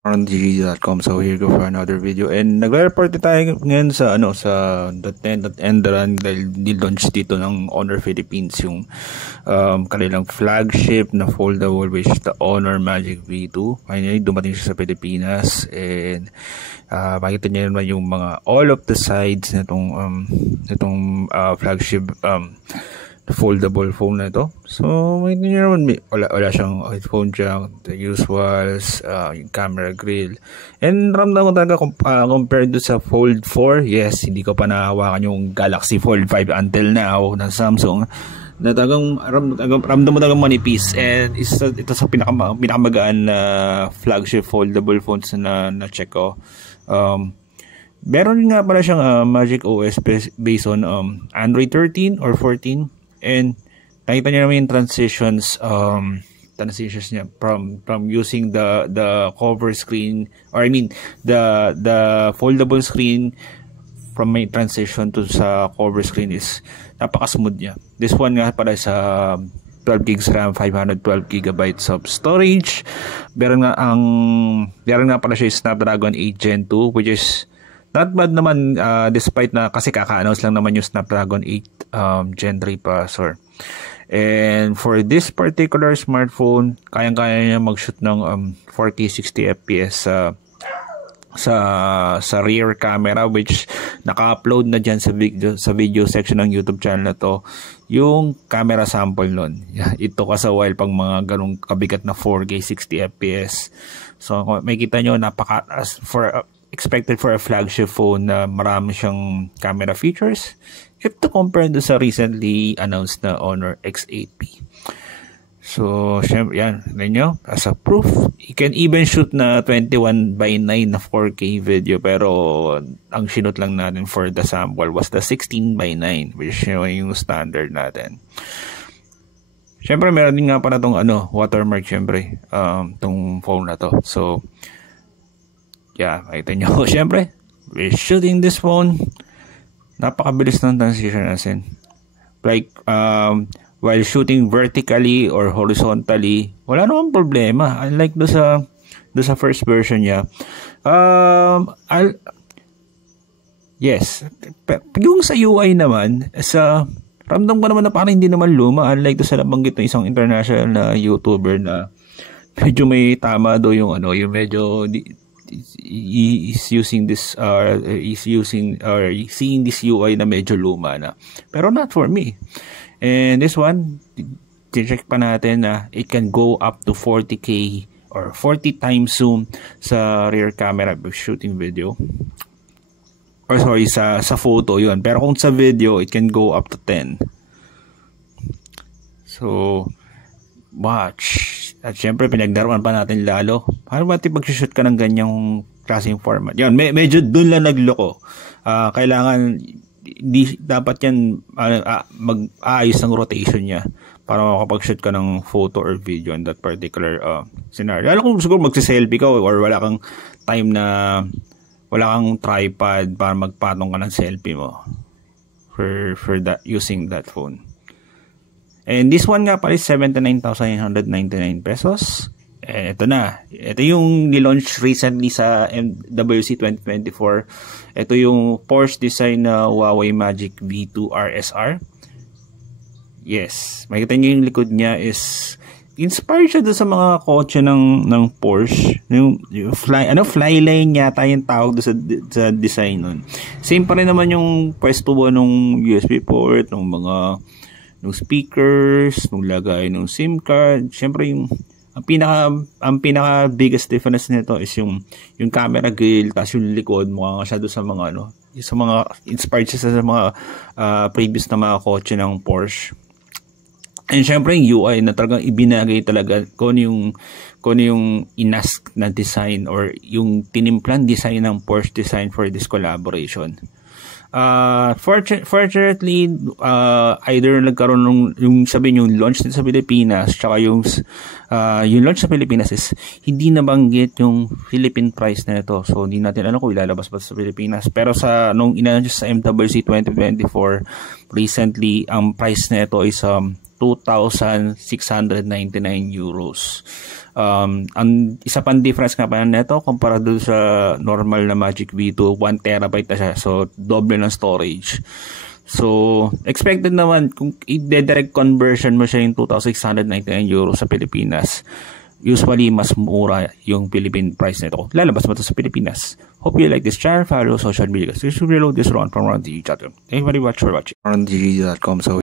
On DG.com. So here go for another video, and nagre-report tayo ngayon sa .10.end run dahil di-launch dito ng Honor Philippines yung kanilang flagship na foldable, which is the Honor Magic V2. Finally dumating siya sa Pilipinas, and makita niyo naman yung mga all of the sides nitong flagship foldable phone na ito. So makita nyo naman wala siyang headphone jack, the usuals, yung camera grill, and ramdam ko talaga compared to sa Fold 4. Yes, hindi ko pa nahawakan yung Galaxy Fold 5 until now ng Samsung, na talagang ramdam mo talagang manipis, and ito sa pinakamagaan na flagship foldable phones na check ko. Meron nga pala siyang Magic OS based on Android 13 or 14. And nakita niyo naman yung transitions niya from using the cover screen, or I mean the foldable screen, from my transition to sa cover screen is napaka-smooth niya. This one nga pala sa 12 gigs RAM, 512 gigabytes of storage. Meron nga pala siya Snapdragon 8 Gen 2, which is not bad naman, despite na kasi kaka-announce lang naman yung Snapdragon 8 Gen 3 processor. And for this particular smartphone, kayang-kaya niya mag-shoot ng 4K 60 FPS sa rear camera, which naka-upload na dyan sa video section ng YouTube channel na to yung camera sample nun. Ito kasi while pang mga ganong kabigat na 4K 60 FPS. So makikita nyo, expected for a flagship phone na marami siyang camera features if to compare to sa recently announced na Honor X8P. So syempre yan nyo, as a proof, you can even shoot na 21:9 na 4K video, pero ang sinut lang natin for the sample was the 16:9, which is yung standard natin. Syempre meron din nga pa na tong watermark, syempre tong phone na to. So yeah, makita nyo. Siyempre, we're shooting this phone. Napakabilis ng transition natin. Like, while shooting vertically or horizontally, wala namang problema. Unlike do sa first version niya. Yes. Yung sa UI naman, ramdam ko naman na parang hindi naman luma. Unlike do sa nabanggit ng isang international na YouTuber na medyo may tama do yung yung medyo is using this seeing this UI na medyo luma na, pero not for me. And this one, check pa natin na it can go up to 40K or 40 times zoom sa rear camera shooting video, or sorry, sa photo yun, pero kung sa video it can go up to 10. So watch. At syempre, pinagdaruan pa natin lalo. Paano ba mag-shoot ka ng ganyang klaseng format? Yan, medyo dun lang nagloko. Kailangan, dapat yan, mag-aayos ng rotation niya para makapag-shoot ka ng photo or video in that particular scenario. Alam kung siguro magsiselfie ka or wala kang time na, wala kang tripod para magpatong ka ng selfie mo for that, using that phone. And this one nga pala is 79,999 pesos. And ito na. Ito yung nilaunch recently sa MWC 2024. Ito yung Porsche design na Huawei Magic V2 RSR. Yes. Makikita nyo yung likod niya is inspired siya doon sa mga kotse ng Porsche. Yung flyline yata yung tawag doon sa design nun. Same pa rin naman yung pwesto ng USB port, ng mga speakers, nung lagay ng SIM card. Siyempre ang pinaka biggest difference nito is yung camera grill, tapos yung likod mukha siya doon sa mga sa mga inspired siya sa mga previous na mga kotse ng Porsche. And syempre yung UI na talagang ibinagay talaga kung yung inask na design or yung tinimplan design ng Porsche design for this collaboration. Fortunately, either nagkaroon yung sabihin yung launch din sa Pilipinas, tsaka yung launch sa Pilipinas is hindi nabanggit yung Philippine price na ito. So hindi natin alam kung ilalabas ba sa Pilipinas. Pero nung ina-launch sa MWC 2024 recently, ang price na ito is 2,699 euros. Ang isa pang difference nga pa nito kumpara doon sa normal na Magic V2, 1 terabyte na siya. So, doble ng storage. So, expected naman kung i-direct conversion mo siya yung 2,699 euro sa Pilipinas. Usually, mas mura yung Philippine price nito. Lalabas mo ito sa Pilipinas. Hope you like this channel. Follow social media. So, you should reload this run from RonDG.com. Thank you very much for watching. RonDG.com. So,